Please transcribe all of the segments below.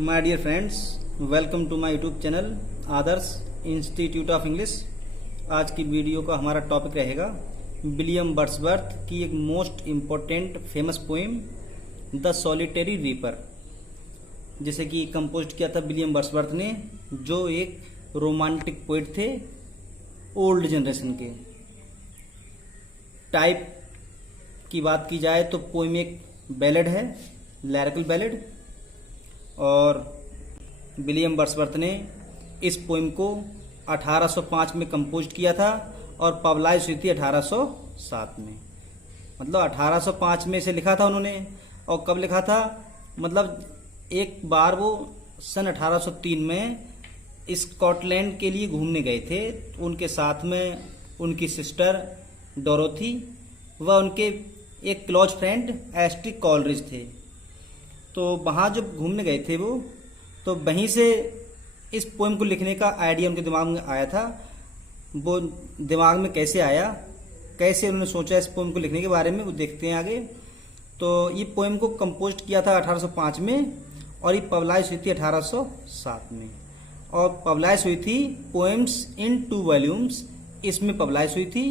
My dear friends, welcome to my YouTube channel Adarsh institute of English. आज की video का हमारा टॉपिक रहेगा विलियम वर्ड्सवर्थ की एक most important famous poem the solitary reaper, जिसे कि कंपोज किया था विलियम वर्ड्सवर्थ ने, जो एक रोमांटिक पोइट थे ओल्ड जनरेशन के। टाइप की बात की जाए तो पोएम एक बैलेड है, लिरिकल बैलेड, और विलियम वर्ड्सवर्थ ने इस पोएम को 1805 में कंपोज किया था और पब्लाइज हुई थी 1807 में। मतलब 1805 में इसे लिखा था उन्होंने। और कब लिखा था, मतलब एक बार वो सन 1803 में स्कॉटलैंड के लिए घूमने गए थे। उनके साथ में उनकी सिस्टर डोरोथी व उनके एक क्लोज फ्रेंड एस्ट्री कॉलरिज थे। तो वहाँ जब घूमने गए थे वो, तो वहीं से इस पोएम को लिखने का आइडिया उनके दिमाग में आया था। वो दिमाग में कैसे आया, कैसे उन्होंने सोचा इस पोएम को लिखने के बारे में, वो देखते हैं आगे। तो ये पोएम को कंपोज किया था 1805 में और ये पब्लाइज हुई थी 1807 में। और पब्लाइज हुई थी पोएम्स इन 2 वॉल्यूम्स, इसमें पब्लाइज हुई थी।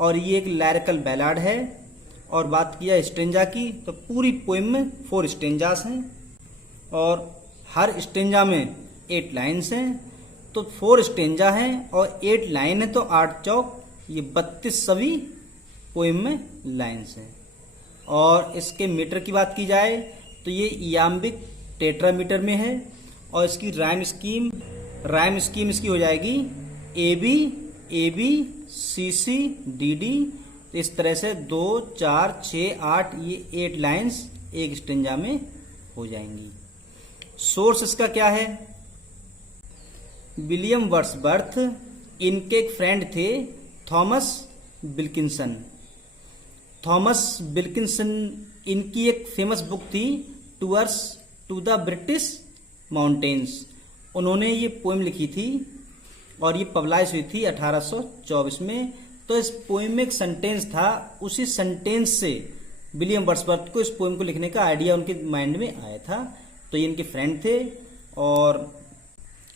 और ये एक लिरिकल बैलाड है। और बात किया स्टेंजा की, तो पूरी पोएम में 4 स्टेंजास हैं और हर स्टेंजा में 8 लाइन्स हैं। तो 4 स्टेंजा हैं और 8 लाइन है, तो 8 चौक ये 32 सभी पोएम में लाइन्स हैं। और इसके मीटर की बात की जाए तो ये इयाम्बिक टेट्रामीटर में है। और इसकी राइम स्कीम इसकी हो जाएगी AB CC DD। इस तरह से 2 4 6 8 ये 8 लाइन्स एक स्टेंजा में हो जाएंगी। सोर्स इसका क्या है? विलियम वर्ड्सवर्थ, इनके एक फ्रेंड थे थॉमस विल्किंसन। इनकी एक फेमस बुक थी tours to the British mountains. उन्होंने ये पोएम लिखी थी और ये पब्लाइज हुई थी 1824 में। तो इस पोएम में एक सेंटेंस था, उसी सेंटेंस से विलियम वर्ड्सवर्थ को इस पोएम को लिखने का आइडिया उनके माइंड में आया था। तो ये इनके फ्रेंड थे। और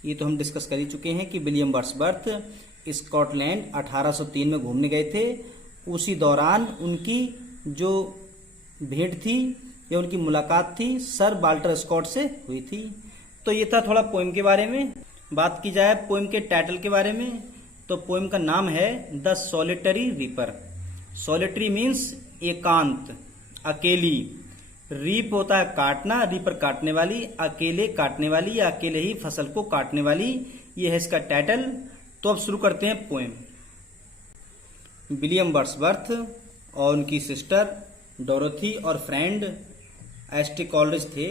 ये तो हम डिस्कस कर ही चुके हैं कि विलियम वर्ड्सवर्थ स्कॉटलैंड 1803 में घूमने गए थे। उसी दौरान उनकी जो भेंट थी या उनकी मुलाकात थी सर वाल्टर स्कॉट से हुई थी। तो ये था थोड़ा पोएम के बारे में। बात की जाए पोएम के टाइटल के बारे में, तो पोएम का नाम है the solitary reaper. Solitary means एकांत, अकेली। रीप होता है काटना, रीपर काटने वाली, अकेले काटने वाली या अकेले ही फसल को काटने वाली। ये है इसका टाइटल। तो अब शुरू करते हैं पोएम। विलियम वर्ड्सवर्थ और उनकी सिस्टर डोरोथी और फ्रेंड एस्ट्री कॉलरिज थे।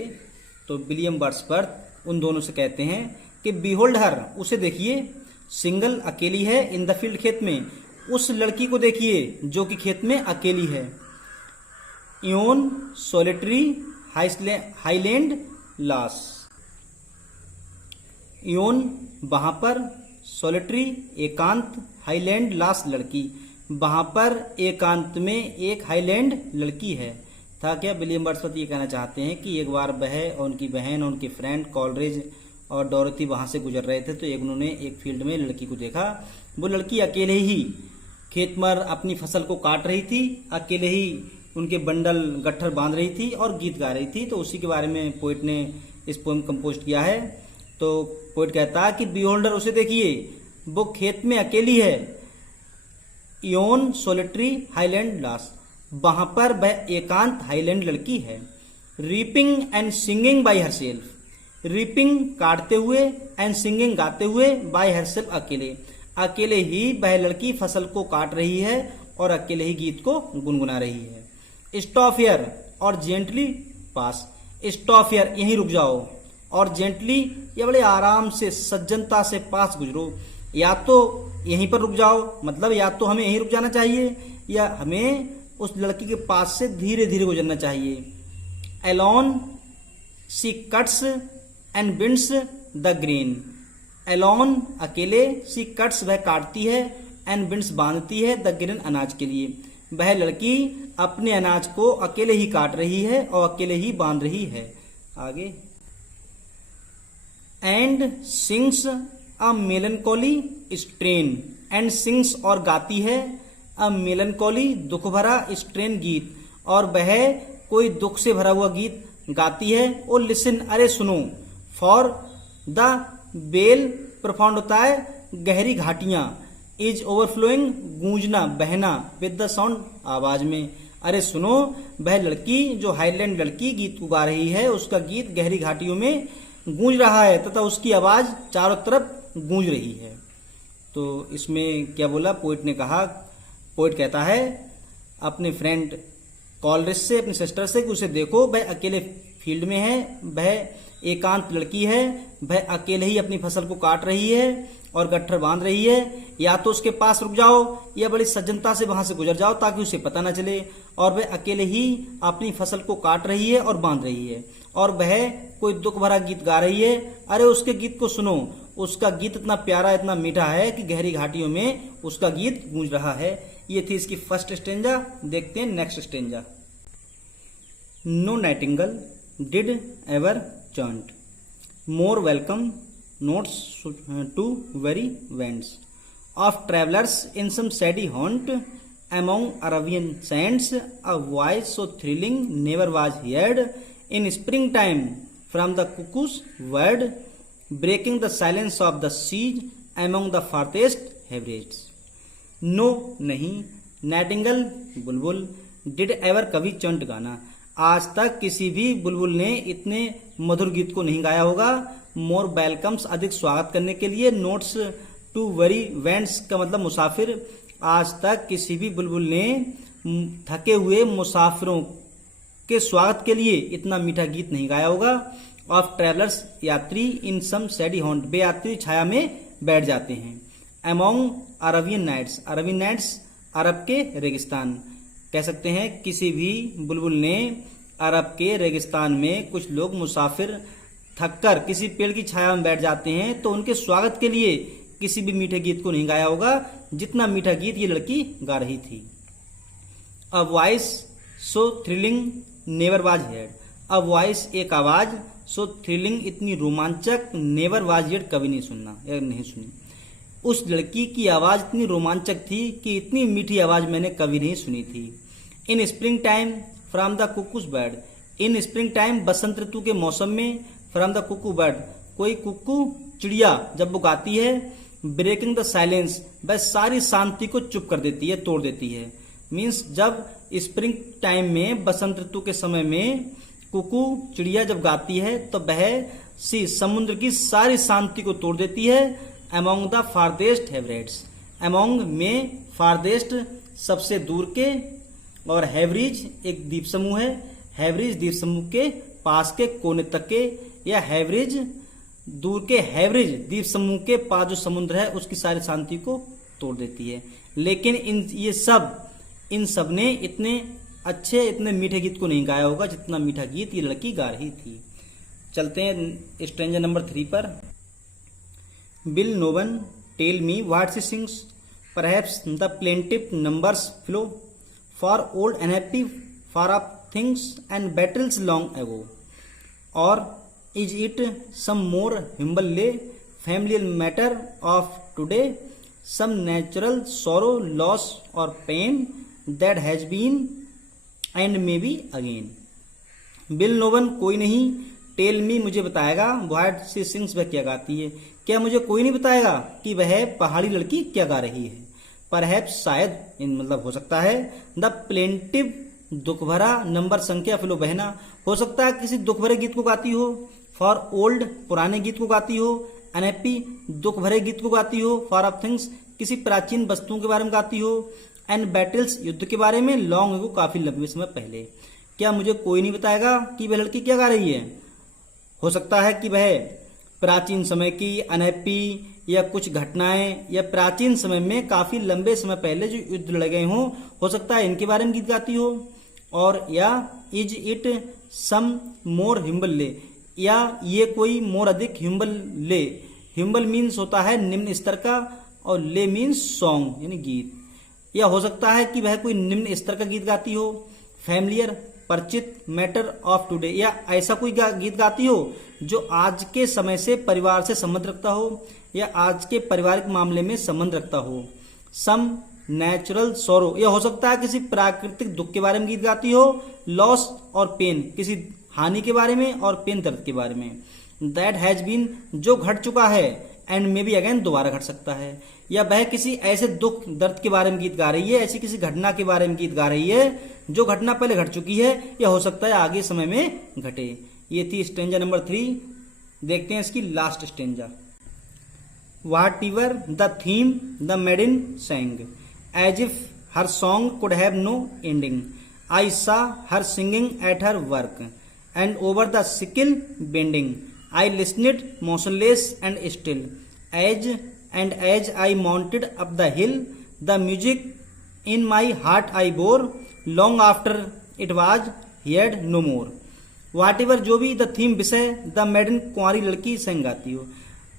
तो विलियम वर्ड्सवर्थ उन दोनों से कहते हैं कि बिहोल्ड हर, उसे देखिए, सिंगल, अकेली है, इन द फील्ड, खेत में। उस लड़की को देखिए जो कि खेत में अकेली है। इयोन सॉलिटरी हाईलैंड लास। इयोन वहां पर, सॉलिटरी एकांत, हाईलैंड लास लड़की। वहां पर एकांत में एक हाईलैंड लड़की है। था क्या, विलियम वर्ड्सवर्थ ये कहना चाहते हैं कि एक बार वह और उनकी बहन और उनके फ्रेंड कॉलरिज और डोरोथी वहां से गुजर रहे थे। तो उन्होंने एक फील्ड में लड़की को देखा। वो लड़की अकेले ही खेत में अपनी फसल को काट रही थी, अकेले ही उनके बंडल गट्ठर बांध रही थी और गीत गा रही थी। तो उसी के बारे में पोइट ने इस पोएम कंपोज किया है। तो पोइट कहता है कि बिहोल्डर, उसे देखिए, वो खेत में अकेली है। इयोन सॉलिटरी हाईलैंड लास, वहां पर वह एकांत हाईलैंड लड़की है। Reaping and singing by herself, reaping काटते हुए, एंड सिंगिंग गाते हुए, बाय हरसेल्फ अकेले। अकेले ही वह लड़की फसल को काट रही है और अकेले ही गीत को गुनगुना रही है। स्टॉप हियर और जेंटली पास। स्टॉप हियर, यहीं रुक जाओ, और जेंटली, या बड़े आराम से सज्जनता से पास गुजरो। या तो यहीं पर रुक जाओ, मतलब या तो हमें यहीं रुक जाना चाहिए या हमें उस लड़की के पास से धीरे धीरे गुजरना चाहिए। Alone she cuts and binds the grain. Alone, अकेले, शी कट्स, वह काटती है, एंड बिंड्स, बांधती है, द ग्रेन, अनाज के लिए। वह लड़की अपने अनाज को अकेले ही काट रही है और अकेले ही बांध रही है। आगे and sings a melancholy strain, and sings और गाती है अ मेलनकोली दुख भरा स्ट्रेन गीत, और वह कोई दुख से भरा हुआ गीत गाती है। और लिसन अरे सुनो, फॉर द बेल प्रोफाउंड होता है गहरी घाटियां, इज ओवरफ्लोइंग गूंजना बहना, विद द साउंड आवाज में। अरे सुनो, वह लड़की जो हाईलैंड लड़की गीत को गा रही है, उसका गीत गहरी घाटियों में गूंज रहा है तथा उसकी आवाज चारों तरफ गूंज रही है। तो इसमें क्या बोला पोइट ने कहा, पोइट कहता है अपने फ्रेंड कॉलरिस से, अपनी सिस्टर से कि उसे देखो, वह अकेले फील्ड में है, वह एकांत लड़की है, वह अकेले ही अपनी फसल को काट रही है और गट्ठर बांध रही है। या तो उसके पास रुक जाओ या बड़ी सज्जनता से वहां से गुजर जाओ ताकि उसे पता न चले, और वह अकेले ही अपनी फसल को काट रही है और बांध रही है, और वह कोई दुख भरा गीत गा रही है। अरे उसके गीत को सुनो, उसका गीत इतना प्यारा इतना मीठा है कि गहरी घाटियों में उसका गीत गूंज रहा है। ये थी इसकी फर्स्ट स्टेंजा। देखते हैं next stanza. No nightingale did ever chaunt, more welcome notes to very winds of travelers in some shady haunt among Arabian sands, a voice so thrilling never was heard in springtime from the cuckoo's word, breaking the silence of the seas among the farthest havreds. No नहीं, Nightingale Bulbul, did ever कभी चंट गाना, आज तक किसी भी बुलबुल ने इतने मधुर गीत को नहीं गाया होगा। मोर वेलकम्स अधिक स्वागत करने के लिए, नोट्स टू वेरी वेंट्स का मतलब मुसाफिर, आज तक किसी भी बुलबुल ने थके हुए मुसाफिरों के स्वागत के लिए इतना मीठा गीत नहीं गाया होगा। ऑफ ट्रेवलर्स यात्री, इन सम सैडी हॉन्ट बे यात्री छाया में बैठ जाते हैं। Among Arabian nights, Arabian nights अरब के रेगिस्तान, कह सकते हैं किसी भी बुलबुल ने अरब के रेगिस्तान में कुछ लोग मुसाफिर थककर किसी पेड़ की छाया में बैठ जाते हैं तो उनके स्वागत के लिए किसी भी मीठे गीत को नहीं गाया होगा जितना मीठा गीत ये लड़की गा रही थी। A voice so thrilling never was heard, a voice एक आवाज, सो थ्रिलिंग इतनी रोमांचक, नेवर वाज हेard कभी नहीं सुनना या नहीं सुनी। उस लड़की की आवाज इतनी रोमांचक थी कि इतनी मीठी आवाज मैंने कभी नहीं सुनी थी। In spring time from the cuckoo's bird, in spring time बसंत ऋतु के मौसम में, फ्रॉम द कुकू बर्ड कोई कुकू चिड़िया जब वो गाती है, ब्रेकिंग द साइलेंस वह सारी शांति को चुप कर देती है, तोड़ देती है। मीन्स जब स्प्रिंग टाइम में बसंत ऋतु के समय में कुकू चिड़िया जब गाती है तो वह समुद्र की सारी शांति को तोड़ देती है। अमोंग द फारदेस्ट हेवरेट्स, अमोंग में फारदेस्ट सबसे दूर के, और हैवरीज एक द्वीप समूह है, हैवरीज द्वीप समूह के पास के कोने तक के, या हैवरेज दूर के, हैवरेज द्वीप समूह के पास जो समुद्र है उसकी सारी शांति को तोड़ देती है। लेकिन इन सब ने इतने अच्छे इतने मीठे गीत को नहीं गाया होगा जितना मीठा गीत ये लड़की गा रही थी। चलते हैं स्ट्रेंजर नंबर 3 पर। Will no one tell me what she sings, perhaps the plaintive numbers flow for old unhappy far off things and battles long ago, और is it some more humble familiar matter of today, some natural sorrow, loss or pain that has been and may be again. Will no one कोई नहीं, tell me मुझे बताएगा, what she sings वह क्या गाती है, क्या मुझे कोई नहीं बताएगा कि वह पहाड़ी लड़की क्या गा रही है। परहैप्स शायद, इन मतलब हो सकता है, द प्लेंटिव दुख भरा, नंबर संख्या फिलो बहना, हो सकता है किसी दुख भरे गीत को गाती हो, फॉर ओल्ड पुराने गीत को गाती हो, अनहैप्पी दुख भरे गीत को गाती हो, फॉर ऑफ थिंग्स किसी प्राचीन वस्तुओं के बारे में गाती हो, एंड बैटल्स युद्ध के बारे में, लॉन्ग एगो काफी लंबे समय पहले। क्या मुझे कोई नहीं बताएगा कि वह लड़की क्या गा रही है। हो सकता है कि वह प्राचीन समय की अनहैप्पी या कुछ घटनाएं या प्राचीन समय में काफी लंबे समय पहले जो युद्ध लड़े गए हों, हो सकता है इनके बारे में गीत गाती हो। और या इज इट सम मोर हिम्बल ले, या ये कोई मोर अधिक हिम्बल ले, हिम्बल मीन्स होता है निम्न स्तर का और ले मीन्स सॉन्ग यानी गीत। या हो सकता है कि वह कोई निम्न स्तर का गीत गाती हो। फैमिलियर परिचित मैटर ऑफ टुडे, या ऐसा कोई गीत गाती हो जो आज के समय से परिवार से संबंध रखता हो या आज के पारिवारिक मामले में संबंध रखता हो। सम नेचुरल सोरो, यह हो सकता है किसी प्राकृतिक दुख के बारे में गीत गाती हो। लॉस और पेन, किसी हानि के बारे में, और पेन दर्द के बारे में। दैट हैज बीन, जो घट चुका है, एंड मे बी अगेन, दोबारा घट सकता है। या वह किसी ऐसे दुख दर्द के बारे में गीत गा रही है, ऐसी किसी घटना के बारे में गीत गा रही है जो घटना पहले घट चुकी है या हो सकता है आगे समय में घटे। ये थी स्टेंजा नंबर 3। देखते हैं इसकी last stanza. Whatever the theme the maiden sang, as if her song could have no ending. I saw her singing at her work, and over the sickle bending. I listened motionless and still, as I mounted up the hill, the music in my heart I bore, long after it was heard no more. Whatever, जो भी, the theme, विषय, the maiden, कुंवारी लड़की, संग गाती हो।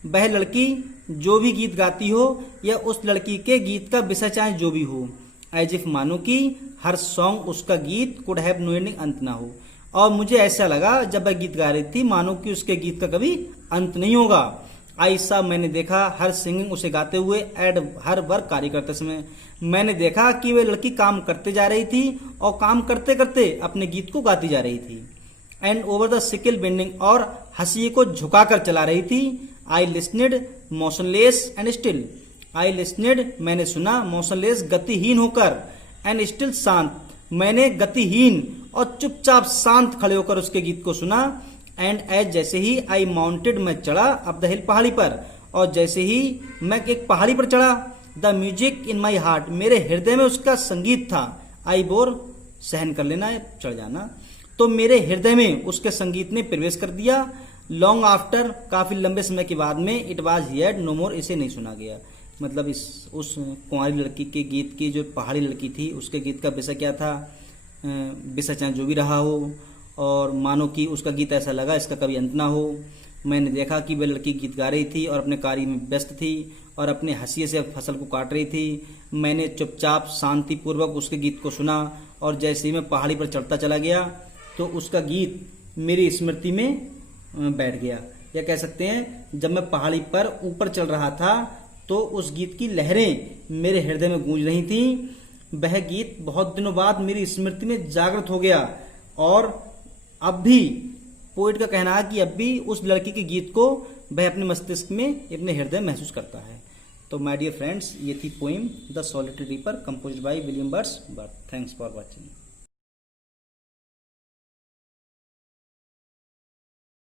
वह लड़की जो भी गीत गाती हो या उस लड़की के गीत का विषय चाहे जो भी हो, एज इफ, मानो कि, हर सॉन्ग, उसका गीत, कुड हैव नो एंडिंग, अंत ना हो। और मुझे ऐसा लगा जब वह गीत गा रही थी मानो कि उसके गीत का कभी अंत नहीं होगा। आई सा, मैंने देखा, हर सिंगिंग, उसे गाते हुए, एड, हर वर्क, कार्य करते समय। मैंने देखा कि वह लड़की काम करते जा रही थी और काम करते करते अपने गीत को गाती जा रही थी। And over the sickle bending, और हंसिए को झुकाकर चला रही थी। आई लिस्नेड मोशनलेस एंड स्टिल, आई लिस्नेड, मैंने सुना, मोशनलेस, गतिहीन होकर, एंड स्टिल, शांत, मैंने गतिहीन और चुपचाप शांत खड़े होकर उसके गीत को सुना। एंड एज, जैसे ही, आई माउंटेड, मैं चढ़ा, अप द हिल, पहाड़ी पर, और जैसे ही मैं एक पहाड़ी पर चढ़ा, the music in my heart, मेरे हृदय में उसका संगीत था। आई बोर, सहन कर लेना, चढ़ जाना, तो मेरे हृदय में उसके संगीत ने प्रवेश कर दिया। लॉन्ग आफ्टर, काफी लंबे समय के बाद में, इट वॉज हियर्ड नो मोर, इसे नहीं सुना गया। मतलब उस कुंवारी लड़की के गीत की, जो पहाड़ी लड़की थी, उसके गीत का विषय क्या था, विषय चाहे जो भी रहा हो, और मानो कि उसका गीत ऐसा लगा इसका कभी अंत ना हो। मैंने देखा कि वह लड़की गीत गा रही थी और अपने कार्य में व्यस्त थी और अपने हंसिए से फसल को काट रही थी। मैंने चुपचाप शांतिपूर्वक उसके गीत को सुना, और जैसे ही मैं पहाड़ी पर चढ़ता चला गया तो उसका गीत मेरी स्मृति में बैठ गया। या कह सकते हैं जब मैं पहाड़ी पर ऊपर चल रहा था तो उस गीत की लहरें मेरे हृदय में गूंज रही थी। वह गीत बहुत दिनों बाद मेरी स्मृति में जागृत हो गया, और अब भी पोइट का कहना है कि अब भी उस लड़की के गीत को वह अपने मस्तिष्क में, अपने हृदय महसूस करता है। तो माय डियर फ्रेंड्स, ये थी poem the solitary reaper, composed by William Wordsworth. Thanks for watching.